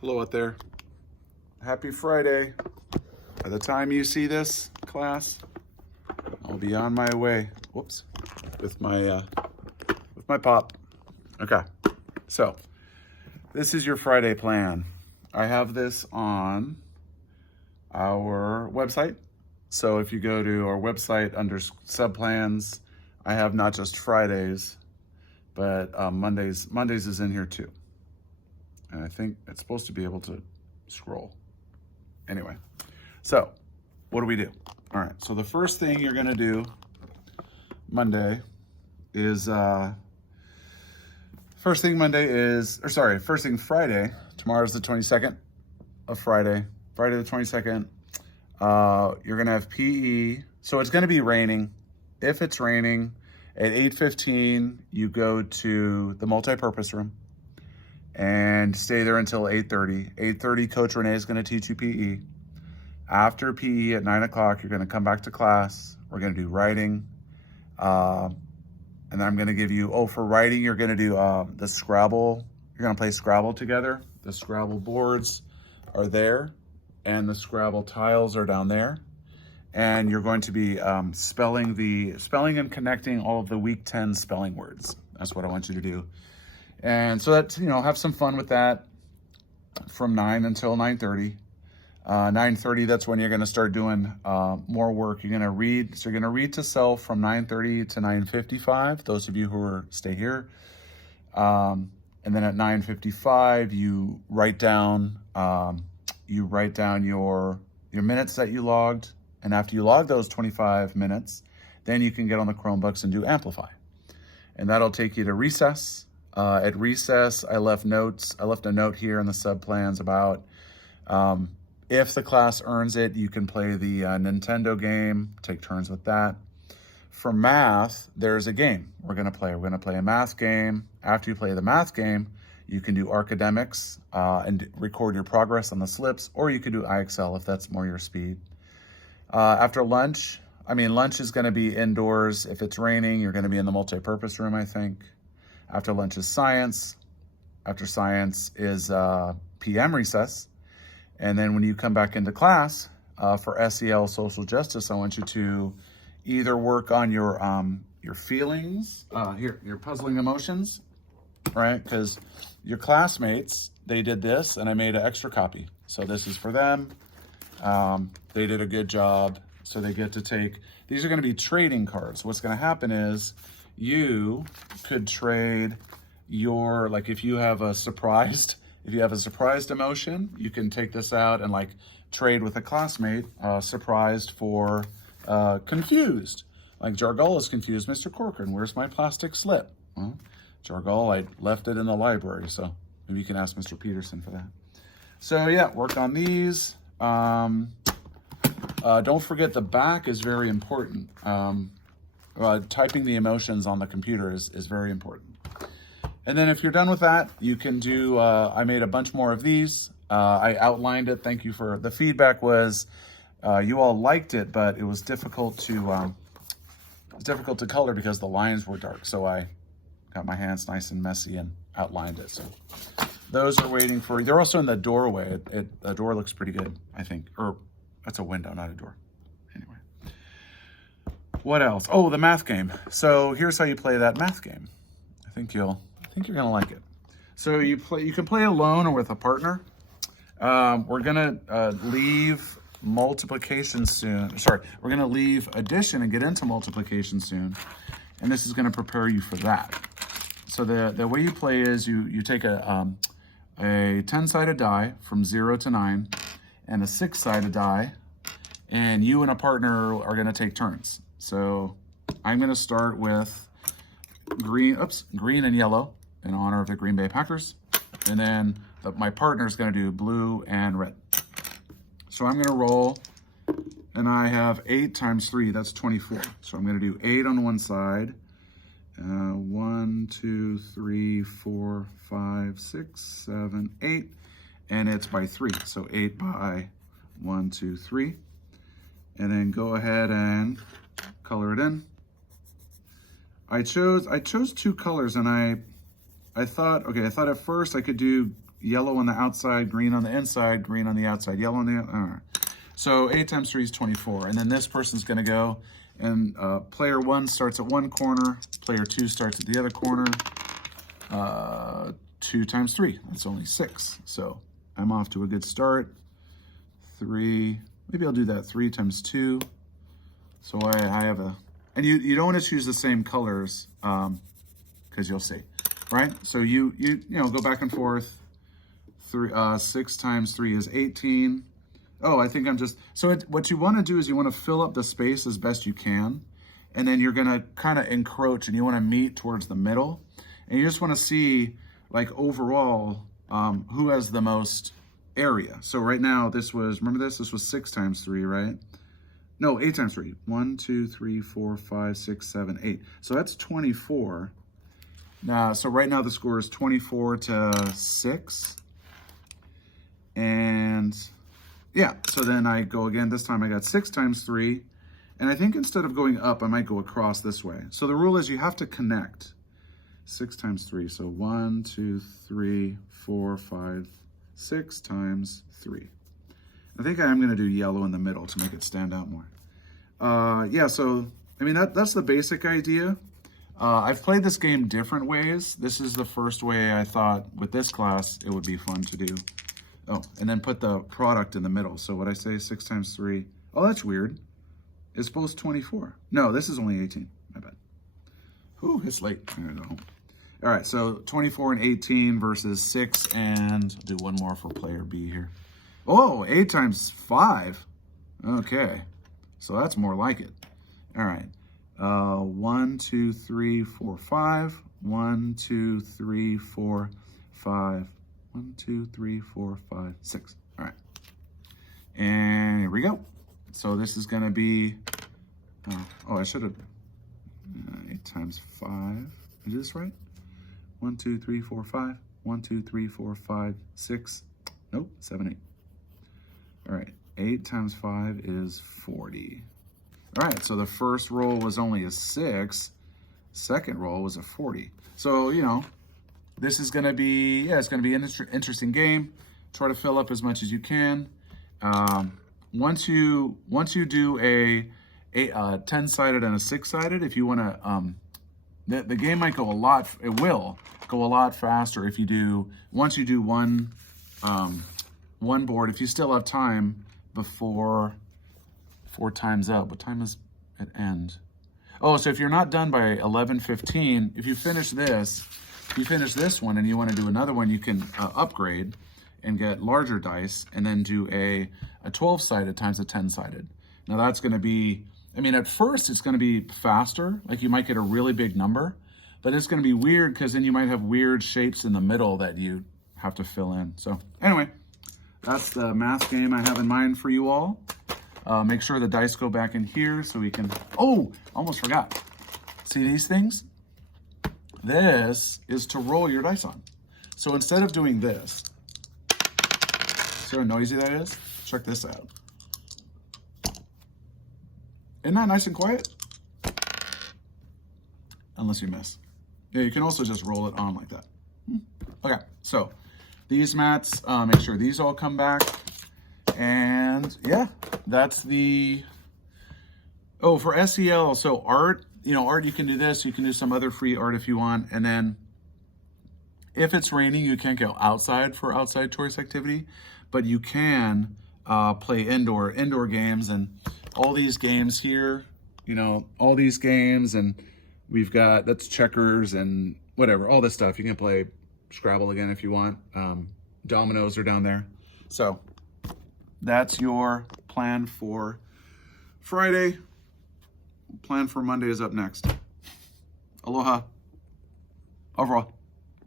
Hello out there. Happy Friday. By the time you see this, class, I'll be on my way. Whoops. With my pop. Okay. So, this is your Friday plan. I have this on our website. So if you go to our website under subplans, I have not just Fridays, but Mondays. Mondays is in here too. And I think it's supposed to be able to scroll. Anyway, so what do? All right, so the first thing you're gonna do Monday is, first thing Friday, tomorrow's the 22nd of Friday the 22nd, you're gonna have PE. So it's gonna be raining. If it's raining, at 8:15, you go to the multi-purpose room and stay there until 8:30. 8:30, Coach Renee is gonna teach you PE. After PE at 9 o'clock, you're gonna come back to class. We're gonna do writing. And then I'm gonna give you, for writing, you're gonna do the Scrabble. You're gonna play Scrabble together. The Scrabble boards are there and the Scrabble tiles are down there. And you're going to be spelling and connecting all of the week 10 spelling words. That's what I want you to do. And so that's, have some fun with that from 9 until 9:30. 9:30, that's when you're going to start doing more work. You're going to read. So you're going to read to self from 9:30 to 9:55, those of you who stay here. And then at 9:55, you write down your minutes that you logged. And after you log those 25 minutes, then you can get on the Chromebooks and do Amplify. And that'll take you to recess. At recess, I left a note here in the subplans about if the class earns it, you can play the Nintendo game, take turns with that. For math, there's a game we're gonna play. We're gonna play a math game. After you play the math game, you can do academics and record your progress on the slips, or you could do IXL if that's more your speed. After lunch, lunch is gonna be indoors. If it's raining, you're gonna be in the multi-purpose room, I think. After lunch is science. After science is PM recess. And then when you come back into class for SEL social justice, I want you to either work on your feelings, your puzzling emotions, right? Because your classmates, they did this and I made an extra copy. So this is for them. They did a good job. So they get to take, these are gonna be trading cards. What's gonna happen is you could trade your, like if you have a surprised emotion, you can take this out and trade with a classmate, surprised for confused. Like Jargol is confused, Mr. Corcoran, where's my plastic slip? Well, Jargol, I left it in the library, so maybe you can ask Mr. Peterson for that. So yeah, work on these. Don't forget the back is very important. Typing the emotions on the computer is very important. And then if you're done with that, you can do, I made a bunch more of these. I outlined it. Thank you for the feedback was, you all liked it, but it was difficult to color because the lines were dark. So I got my hands nice and messy and outlined it. So those are waiting for, they're also in the doorway. The door looks pretty good, I think. Or that's a window, not a door. Anyway. What else? Oh, the math game. So here's how you play that math game. I think you're gonna like it. So you can play alone or with a partner. We're gonna leave multiplication soon. Sorry, we're gonna leave addition and get into multiplication soon. And this is gonna prepare you for that. So the way you play is you take a 10-sided die from 0 to 9 and a 6-sided die, and you and a partner are gonna take turns. So I'm gonna start with green and yellow in honor of the Green Bay Packers. And then my partner is gonna do blue and red. So I'm gonna roll, and I have 8 times 3, that's 24. So I'm gonna do 8 on one side. 1, 2, 3, 4, 5, 6, 7, 8. And it's by 3, so 8 by 1, 2, 3. And then go ahead and color it in. I chose 2 colors, and I thought at first I could do yellow on the outside, green on the inside, green on the outside, yellow on the outside. All right. So 8 times 3 is 24. And then this person's going to go, and player 1 starts at one corner, player 2 starts at the other corner. 2 times 3, that's only 6. So I'm off to a good start. 3, maybe I'll do that 3 times 2. So I have a, and you don't want to choose the same colors because you'll see, right? So you go back and forth. 6 times 3 is 18. Oh, I think I'm just, so what you want to do is you want to fill up the space as best you can, and then you're going to kind of encroach and you want to meet towards the middle, and you just want to see, like, overall, who has the most area. So right now, this was, remember this was 6 times 3, right? No, 8 times 3. 1, 2, 3, 4, 5, 6, 7, 8. So that's 24. So right now the score is 24 to 6. And yeah, so then I go again. This time I got 6 times 3. And I think instead of going up, I might go across this way. So the rule is you have to connect. 6 times 3. So 1, 2, 3, 4, 5, 6 times 3. I think I am going to do yellow in the middle to make it stand out more. Yeah, so, I mean, that's the basic idea. I've played this game different ways. This is the first way I thought with this class it would be fun to do. Oh, and then put the product in the middle. So what I say, 6 times 3. Oh, that's weird. It's both 24. No, this is only 18. My bad. Whew, it's late. I gotta go home. All right, so 24 and 18 versus 6, and I'll do one more for player B here. Oh, 8 times 5. Okay, so that's more like it. All right, 1, 2, 3, 4, 5. 1, 2, 3, 4, 5. 1, 2, 3, 4, 5, 6. All right, and here we go. So this is going to be, I should have, 8 times 5. Is this right? 1, 2, 3, 4, 5. 1, 2, 3, 4, 5, 6. Nope, 7, 8. All right, 8 times 5 is 40. All right, so the first roll was only a 6. Second roll was a 40. So, this is going to be, it's going to be an interesting game. Try to fill up as much as you can. Once you do a 10-sided and a 6-sided, if you want to, the game might go it will go a lot faster if you do, once you do one board, if you still have time before time's up. What time is it end? Oh, so if you're not done by 11:15, if you finish this one and you want to do another one, you can upgrade and get larger dice and then do a 12-sided times a 10-sided. Now that's going to be, I mean, at first it's going to be faster, like you might get a really big number, but it's going to be weird because then you might have weird shapes in the middle that you have to fill in. So anyway, that's the math game I have in mind for you all. Make sure the dice go back in here so we can, oh, almost forgot. See these things? This is to roll your dice on. So instead of doing this, see how noisy that is? Check this out. Isn't that nice and quiet? Unless you miss. Yeah, you can also just roll it on like that. Okay, so these mats, make sure these all come back. And yeah, that's the, for SEL, so art, art, you can do this, you can do some other free art if you want. And then if it's raining, you can't go outside for outside choice activity, but you can play indoor games, and all these games here, all these games, and we've got, that's checkers and whatever, all this stuff. You can play Scrabble again if you want. Dominoes are down there. So that's your plan for Friday. Plan for Monday is up next. Aloha. Au revoir.